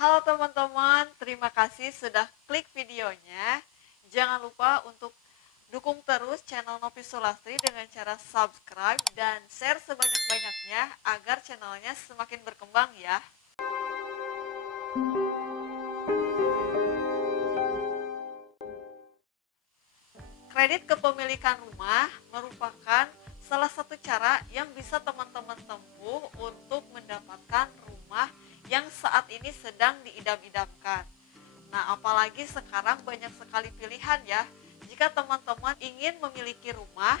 Halo teman-teman, terima kasih sudah klik videonya. Jangan lupa untuk dukung terus channel Novi Sulastri dengan cara subscribe dan share sebanyak-banyaknya agar channelnya semakin berkembang ya. Kredit kepemilikan rumah merupakan salah satu cara yang bisa teman-teman tempuh untuk mendapatkan rumah yang saat ini sedang diidam-idamkan. Nah, apalagi sekarang banyak sekali pilihan ya. Jika teman-teman ingin memiliki rumah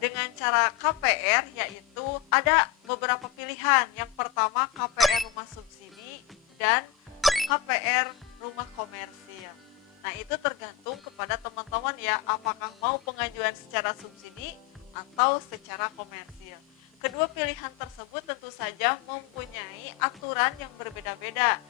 dengan cara KPR, yaitu ada beberapa pilihan. Yang pertama KPR rumah subsidi dan KPR rumah komersil. Nah, itu tergantung kepada teman-teman ya, apakah mau pengajuan secara subsidi atau secara komersil. Kedua pilihan tersebut tentu saja mempunyai aturan yang berbeda-beda.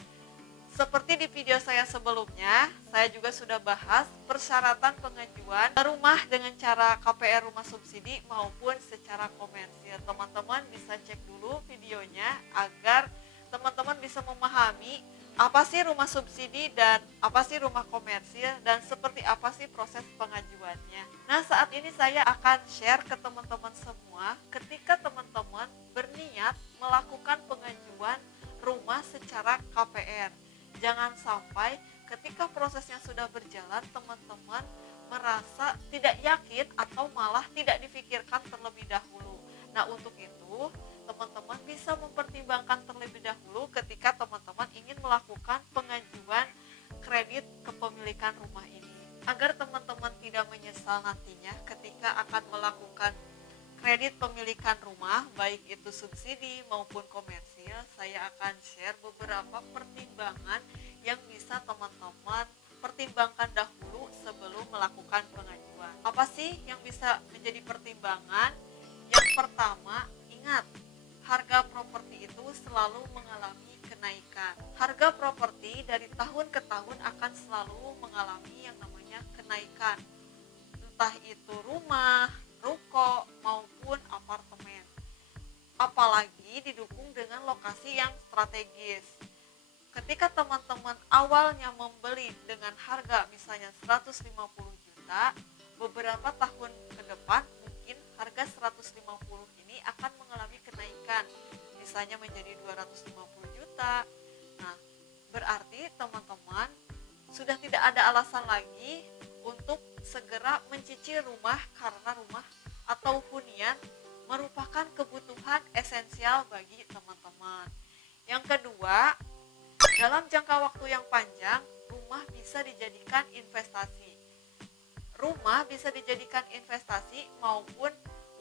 Seperti di video saya sebelumnya, saya juga sudah bahas persyaratan pengajuan rumah dengan cara KPR rumah subsidi maupun secara komersil. Teman-teman bisa cek dulu videonya agar teman-teman bisa memahami apa sih rumah subsidi dan apa sih rumah komersil dan seperti apa sih proses pengajuannya. Nah, saat ini saya akan share ke teman-teman semua ketika teman-teman berniat melakukan pengajuan rumah secara KPR. Jangan sampai ketika prosesnya sudah berjalan teman-teman merasa tidak yakin atau malah tidak difikirkan terlebih dahulu. Nah, untuk itu teman-teman bisa mempertimbangkan terlebih dahulu ketika teman-teman ingin melakukan pengajuan kredit kepemilikan rumah ini. Agar teman-teman tidak menyesal nantinya ketika akan melakukan kredit pemilikan rumah, baik itu subsidi maupun komersil, saya akan share beberapa pertimbangan yang bisa teman-teman pertimbangkan dahulu sebelum melakukan pengajuan. Apa sih yang bisa menjadi pertimbangan? Yang pertama, ingat, harga properti itu selalu mengalami kenaikan. Harga properti dari tahun ke tahun akan selalu mengalami yang namanya kenaikan. Entah itu rumah, ruko, maupun apartemen. Apalagi didukung dengan lokasi yang strategis. Ketika teman-teman awalnya membeli dengan harga misalnya 150 juta, beberapa tahun ke depan mungkin harga 150 ini akan mengalami kenaikan, misalnya menjadi 250 juta. Nah, berarti teman-teman sudah tidak ada alasan lagi untuk segera mencicil rumah karena rumah atau hunian merupakan kebutuhan esensial bagi teman-teman. Yang kedua, dalam jangka waktu yang panjang, rumah bisa dijadikan investasi. Rumah bisa dijadikan investasi maupun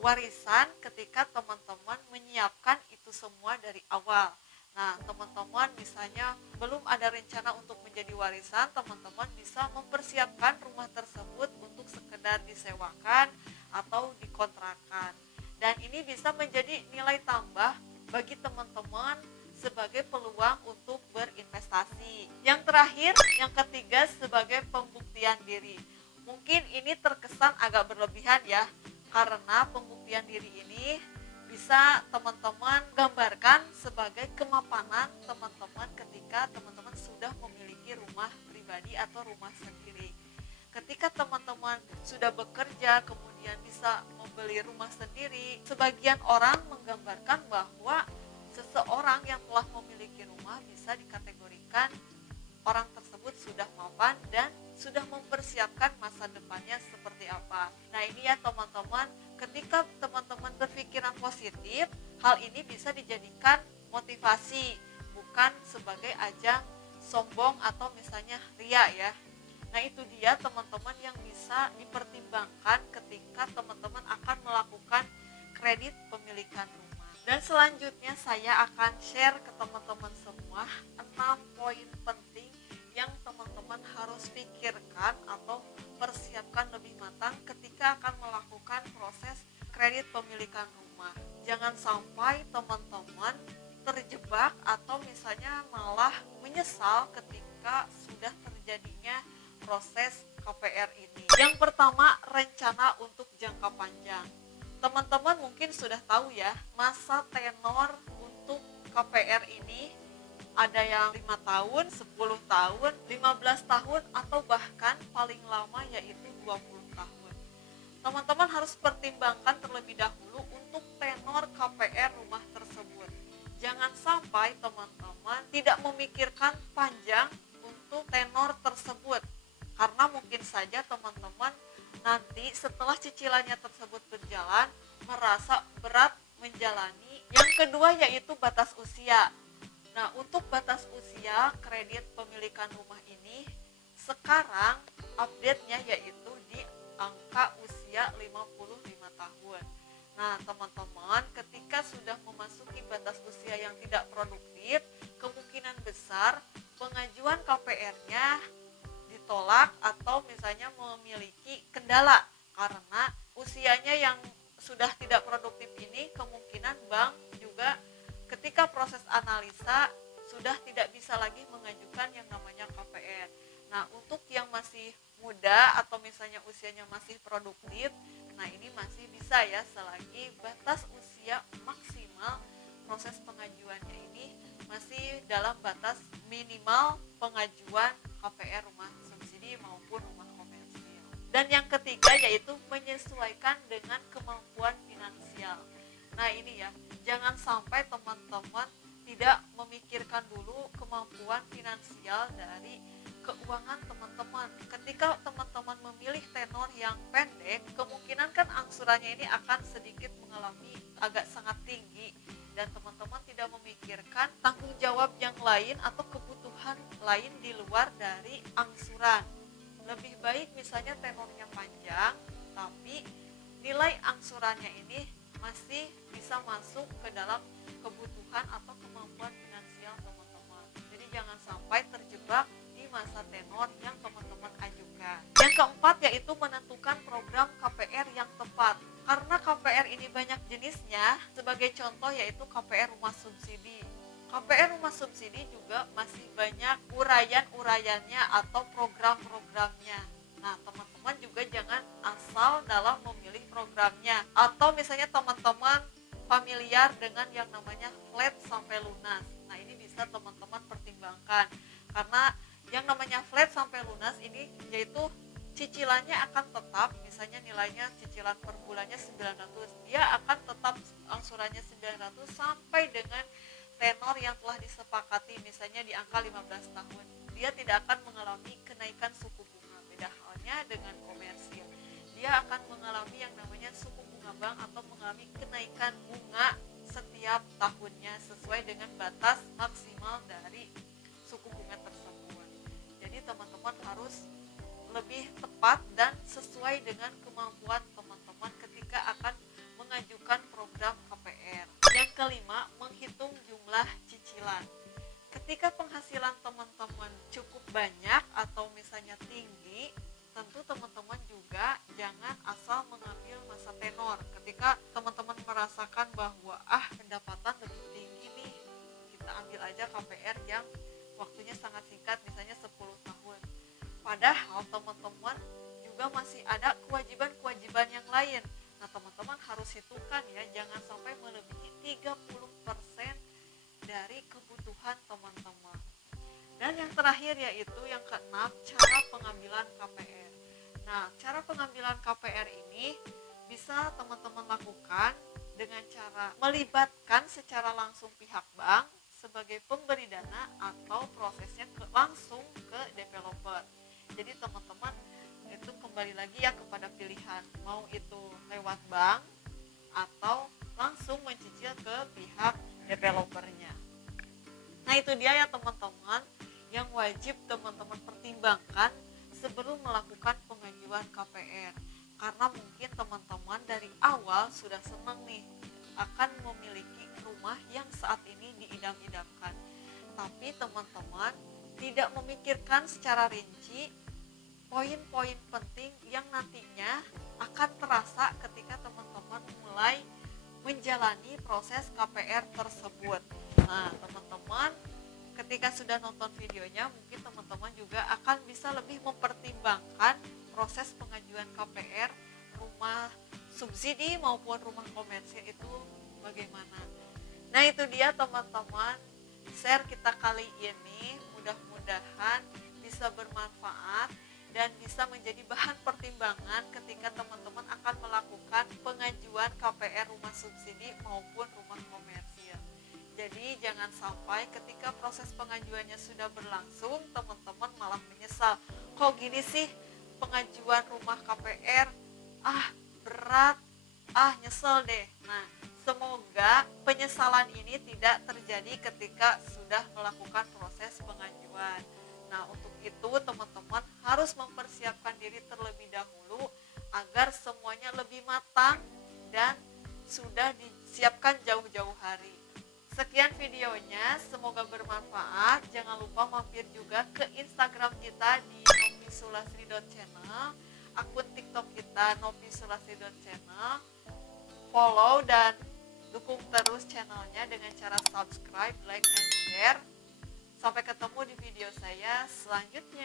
warisan ketika teman-teman menyiapkan itu semua dari awal. Nah, teman-teman misalnya belum ada rencana untuk menjadi warisan, teman-teman bisa mempersiapkan rumah tersebut untuk sekedar disewakan atau dikontrakan. Dan ini bisa menjadi nilai tambah bagi teman-teman sebagai peluang untuk berinvestasi. Yang terakhir, yang ketiga sebagai pembuktian diri. Mungkin ini terkesan agak berlebihan ya, karena pembuktian diri ini bisa teman-teman gambarkan sebagai kemapanan teman-teman ketika teman-teman sudah memiliki rumah pribadi atau rumah sendiri. Ketika teman-teman sudah bekerja kemudian bisa membeli rumah sendiri, sebagian orang menggambarkan bahwa seseorang yang telah memiliki rumah bisa dikategorikan orang tersebut sudah mapan dan sudah mempersiapkan masa depannya seperti apa. Nah, ini ya teman-teman, ketika teman-teman berpikiran positif, hal ini bisa dijadikan motivasi, bukan sebagai ajang sombong atau misalnya ria ya. Nah, itu dia teman-teman yang bisa dipertimbangkan ketika teman-teman akan melakukan kredit pemilikan rumah. Dan selanjutnya saya akan share ke teman-teman semua 6 poin penting yang teman-teman harus pikirkan atau persiapkan lebih matang ketika akan melakukan proses kredit pemilikan rumah. Jangan sampai teman-teman terjebak atau misalnya malah menyesal ketika sudah terjadinya proses KPR ini. Yang pertama, rencana untuk jangka panjang. Teman-teman mungkin sudah tahu ya, masa tenor untuk KPR ini Ada yang 5 tahun, 10 tahun, 15 tahun, atau bahkan paling lama yaitu 20 tahun. Teman-teman harus pertimbangkan terlebih dahulu untuk tenor KPR rumah tersebut. Jangan sampai teman-teman tidak memikirkan panjang untuk tenor tersebut. Karena mungkin saja teman-teman nanti setelah cicilannya tersebut berjalan merasa berat menjalani. Yang kedua yaitu batas usia. Nah, untuk batas usia kredit pemilikan rumah ini sekarang update-nya yaitu di angka usia 55 tahun. Nah, teman-teman, ketika sudah memasuki batas usia yang tidak produktif, kemungkinan besar pengajuan KPR-nya ditolak atau misalnya memiliki kendala karena usianya yang sudah tidak produktif ini, kemungkinan bank juga ketika proses analisa sudah tidak bisa lagi mengajukan yang namanya KPR. Nah, untuk yang masih muda atau misalnya usianya masih produktif, nah ini masih bisa ya selagi batas usia maksimal proses pengajuannya ini masih dalam batas minimal pengajuan KPR rumah subsidi maupun rumah komersial. Dan yang ketiga yaitu menyesuaikan dengan kemampuan finansial. Nah ini ya, jangan sampai teman-teman tidak memikirkan dulu kemampuan finansial dari keuangan teman-teman. Ketika teman-teman memilih tenor yang pendek, kemungkinan kan angsurannya ini akan sedikit mengalami agak sangat tinggi dan teman-teman tidak memikirkan tanggung jawab yang lain atau kebutuhan lain di luar dari angsuran. Lebih baik misalnya tenornya panjang, tapi nilai angsurannya ini masih bisa masuk ke dalam kebutuhan atau kemampuan finansial teman-teman. Jadi jangan sampai terjebak di masa tenor yang teman-teman ajukan. Yang keempat yaitu menentukan program KPR yang tepat. Karena KPR ini banyak jenisnya, sebagai contoh yaitu KPR rumah subsidi. KPR rumah subsidi juga masih banyak uraian-uraiannya atau program-programnya. Nah, teman-teman juga jangan asal dalam memilih programnya. Atau misalnya teman-teman familiar dengan yang namanya flat sampai lunas. Nah, ini bisa teman-teman pertimbangkan. Karena yang namanya flat sampai lunas ini yaitu cicilannya akan tetap, misalnya nilainya cicilan per bulannya 900. Dia akan tetap angsurannya 900 sampai dengan tenor yang telah disepakati misalnya di angka 15 tahun. Dia tidak akan mengalami kenaikan suku bunga. Beda halnya dengan komersil. Dia akan mengalami yang namanya suku bunga bank atau mengalami kenaikan bunga setiap tahunnya sesuai dengan batas maksimal dari suku bunga tersebut. Jadi teman-teman harus lebih tepat dan sesuai dengan kemampuan teman-teman ketika akan mengajukan program KPR. Yang kelima, menghitung jumlah cicilan. Ketika penghasilan teman-teman cukup banyak atau misalnya tinggi, tentu teman-teman juga jangan asal mengambil masa tenor. Ketika teman-teman merasakan bahwa pendapatan lebih tinggi nih, kita ambil aja KPR yang waktunya sangat singkat, misalnya 10 tahun. Padahal teman-teman juga masih ada kewajiban-kewajiban yang lain. Nah, teman-teman harus hitungkan ya, jangan sampai melebihi 30% dari kebutuhan teman-teman. Dan yang terakhir yaitu yang keenam, cara pengambilan KPR. Nah, cara pengambilan KPR ini bisa teman-teman lakukan dengan cara melibatkan secara langsung pihak bank sebagai pemberi dana atau prosesnya langsung ke developer. Jadi teman-teman itu kembali lagi ya kepada pilihan, mau itu lewat bank atau langsung mencicil ke pihak developernya. Nah itu dia ya teman-teman yang wajib teman-teman pertimbangkan sebelum melakukan pengajuan KPR. Karena mungkin teman-teman dari awal sudah senang nih akan memiliki rumah yang saat ini diidam-idamkan. Tapi teman-teman tidak memikirkan secara rinci poin-poin penting yang nantinya akan terasa ketika teman-teman mulai menjalani proses KPR tersebut. Nah, teman-teman ketika sudah nonton videonya, mungkin teman-teman juga akan bisa lebih mempertimbangkan proses pengajuan KPR rumah subsidi maupun rumah komersil itu bagaimana. Nah, itu dia teman-teman share kita kali ini mudah-mudahan bisa bermanfaat dan bisa menjadi bahan pertimbangan ketika teman-teman akan melakukan pengajuan KPR rumah subsidi maupun rumah komersil. Jadi jangan sampai ketika proses pengajuannya sudah berlangsung, teman-teman malah menyesal. Kok gini sih pengajuan rumah KPR? Berat, nyesel deh. Nah, semoga penyesalan ini tidak terjadi ketika sudah melakukan proses pengajuan. Nah, untuk itu teman-teman harus mempersiapkan diri terlebih dahulu agar semuanya lebih matang dan sudah disiapkan jauh-jauh hari. Sekian videonya, semoga bermanfaat. Jangan lupa mampir juga ke Instagram kita di novisulastri.channel, akun TikTok kita novisulastri.channel. Follow dan dukung terus channelnya dengan cara subscribe, like, and share. Sampai ketemu di video saya selanjutnya.